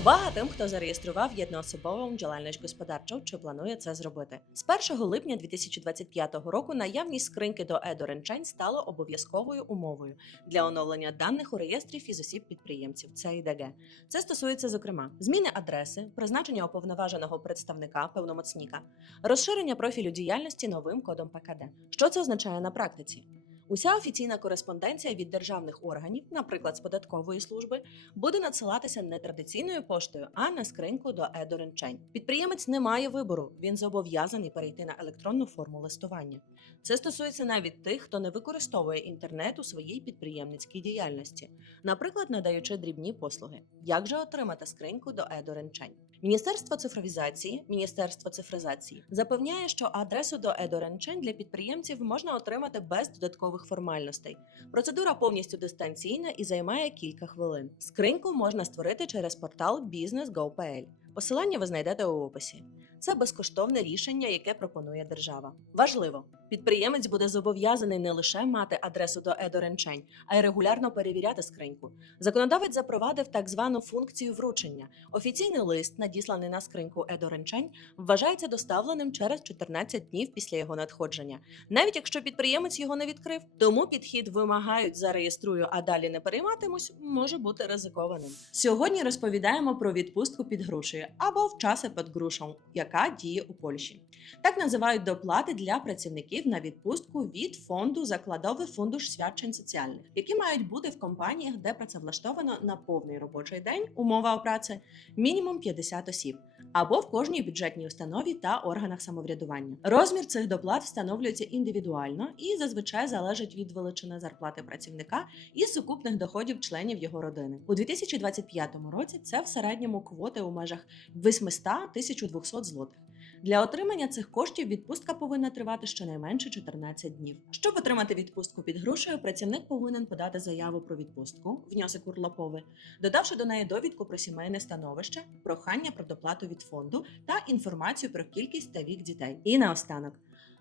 Увага тим, хто зареєстрував єдноособову діяльність господарчу чи планує це зробити. З 1 липня 2025 року наявність скриньки до ЕДОРЕНЧЕНЬ стало обов'язковою умовою для оновлення даних у реєстрі фізосіб-підприємців ЦІДГ. Це стосується, зокрема, зміни адреси, призначення уповноваженого представника певномоцніка, розширення профілю діяльності новим кодом ПКД. Що це означає на практиці? Уся офіційна кореспонденція від державних органів, наприклад, з податкової служби, буде надсилатися не традиційною поштою, а на скриньку до ЕДОРЕНЧЕНЬ. Підприємець не має вибору, він зобов'язаний перейти на електронну форму листування. Це стосується навіть тих, хто не використовує інтернет у своїй підприємницькій діяльності, наприклад, надаючи дрібні послуги. Як же отримати скриньку до ЕДОРЕНЧЕНЬ? Міністерство цифровізації, Міністерство цифризації запевняє, що адресу до Едоренчен для підприємців можна отримати без додаткових формальностей. Процедура повністю дистанційна і займає кілька хвилин. Скриньку можна створити через портал Business.go.pl. Посилання ви знайдете у описі. Це безкоштовне рішення, яке пропонує держава. Важливо, підприємець буде зобов'язаний не лише мати адресу до ЕДОРЕНЧЕНЬ, а й регулярно перевіряти скриньку. Законодавець запровадив так звану функцію вручення. Офіційний лист, надісланий на скриньку ЕДОРЕНЧЕНЬ, вважається доставленим через 14 днів після його надходження, навіть якщо підприємець його не відкрив. Тому підхід вимагають зареєструю, а далі не перейматимусь, може бути ризикованим. Сьогодні розповідаємо про відпустку під грошею або в часи під грушем, яка діє у Польщі. Так називають доплати для працівників на відпустку від фонду закладовий фундуш свідчень соціальних, які мають бути в компаніях, де працевлаштовано на повний робочий день, умова праці, мінімум 50 осіб, або в кожній бюджетній установі та органах самоврядування. Розмір цих доплат встановлюється індивідуально і зазвичай залежить від величини зарплати працівника і сукупних доходів членів його родини. У 2025 році це в середньому квоти у межах 800-1200 злотих. Для отримання цих коштів відпустка повинна тривати щонайменше 14 днів. Щоб отримати відпустку під грошею, працівник повинен подати заяву про відпустку, внесок урлоповий, додавши до неї довідку про сімейне становище, прохання про доплату від фонду та інформацію про кількість та вік дітей. І наостанок.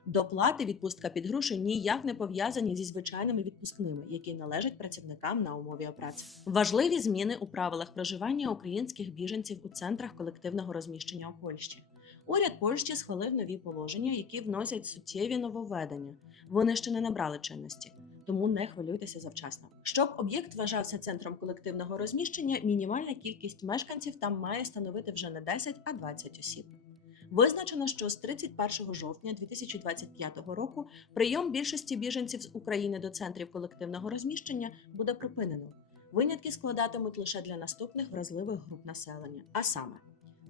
Доплати відпустка під гроші ніяк не пов'язані зі звичайними відпускними, які належать працівникам на умові праці. Важливі зміни у правилах проживання українських біженців у центрах колективного розміщення у Польщі. Уряд Польщі схвалив нові положення, які вносять суттєві нововведення. Вони ще не набрали чинності, тому не хвилюйтеся завчасно. Щоб об'єкт вважався центром колективного розміщення, мінімальна кількість мешканців там має становити вже не 10, а 20 осіб. Визначено, що з 31 жовтня 2025 року прийом більшості біженців з України до центрів колективного розміщення буде припинено. Винятки складатимуть лише для наступних вразливих груп населення, а саме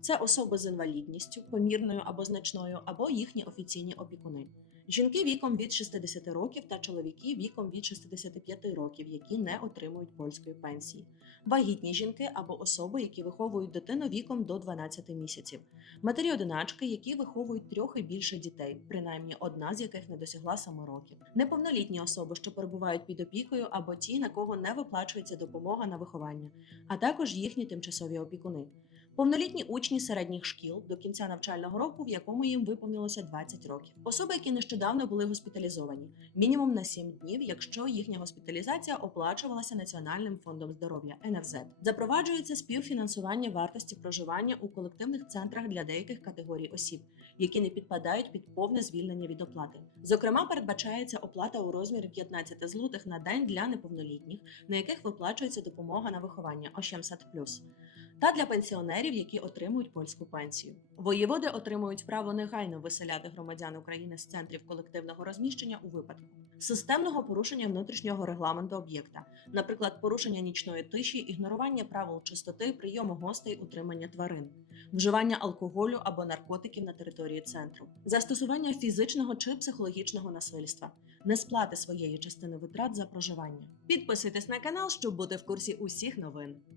це особи з інвалідністю, помірною або значною, або їхні офіційні опікуни. Жінки віком від 60 років та чоловіки віком від 65 років, які не отримують польської пенсії, вагітні жінки або особи, які виховують дитину віком до 12 місяців, матері-одиначки, які виховують трьох і більше дітей, принаймні одна з яких не досягла 7 років, неповнолітні особи, що перебувають під опікою, або ті, на кого не виплачується допомога на виховання, а також їхні тимчасові опікуни. Повнолітні учні середніх шкіл до кінця навчального року, в якому їм виповнилося 20 років. Особи, які нещодавно були госпіталізовані, мінімум на 7 днів, якщо їхня госпіталізація оплачувалася Національним фондом здоров'я НФЗ. Запроваджується співфінансування вартості проживання у колективних центрах для деяких категорій осіб, які не підпадають під повне звільнення від оплати. Зокрема, передбачається оплата у розмірі 15 злотих на день для неповнолітніх, на яких виплачується допомога на виховання 800+, та для пенсіонерів, які отримують польську пенсію. Воєводи отримують право негайно виселяти громадян України з центрів колективного розміщення у випадку системного порушення внутрішнього регламенту об'єкта, наприклад, порушення нічної тиші, ігнорування правил чистоти, прийому гостей, утримання тварин, вживання алкоголю або наркотиків на території центру, застосування фізичного чи психологічного насильства, несплати своєї частини витрат за проживання. Підписуйтесь на канал, щоб бути в курсі усіх новин.